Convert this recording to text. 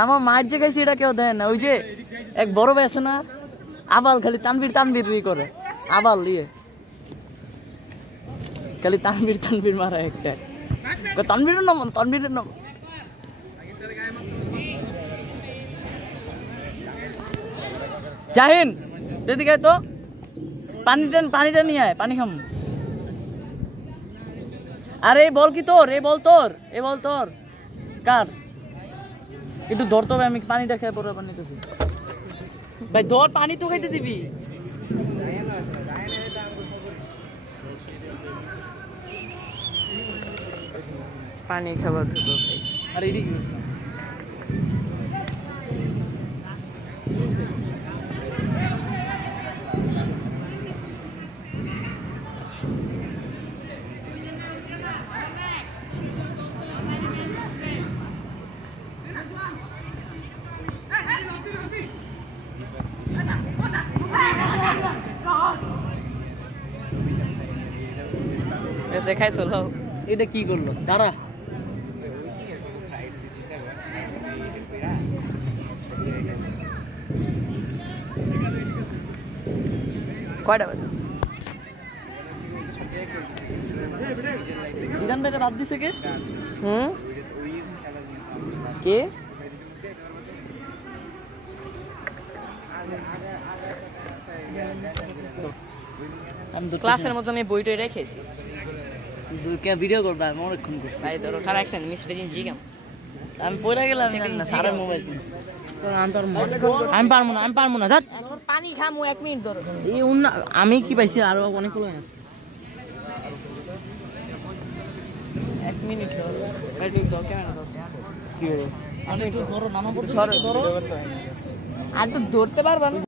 আমার মার জায়গায় সেটা কেউ দেয় না। ওই যে এক বড় ভাই আছে না, আবাল খালি তানবীর তানবীর করে, আবাল ইয়ে খালি তানবীর তানবীর মারা একটা, তানবীরের নাম তানবীরের নাম। জাহিন এদিকে তো পানিটা নিয়ে আয়, পানি খাম। আরে এই বল কি তোর? এই বল তোর? এই বল তোর কার? একটু ধরতে হবে, আমি পানিটা খেয়ে পরে পানি নিতেছি ভাই। ধর, পানি তো খাইতে দিবি। পানি খাবার আর এদিকে কি বুঝলাম। খাইছিল এটা কি করলো? দাঁড়া, কয়টা বাজে? জিদান ভাইটা বাদ দিছে কে? কে? ক্লাসের মতো আমি বইটা রেখেছি। ভিডিও করবো আমি অনেকক্ষণ করছি। তাই ধরো খারাপ একসাথে মিস্টার জি কাম আমি পড়ে গেলাম না সারা মোবাইল। আমি পারবো না ধর পানি খামু 1 মিনিট ধরো। এই আমি কি পাইছি আরো অনেকগুলো আছে। 1 মিনিট ধরো ধর ক্যামেরা ধর কি হলো? আমি একটু ধরো নামা পড়ছে ধরো আর একটু ধরতে পারবা না?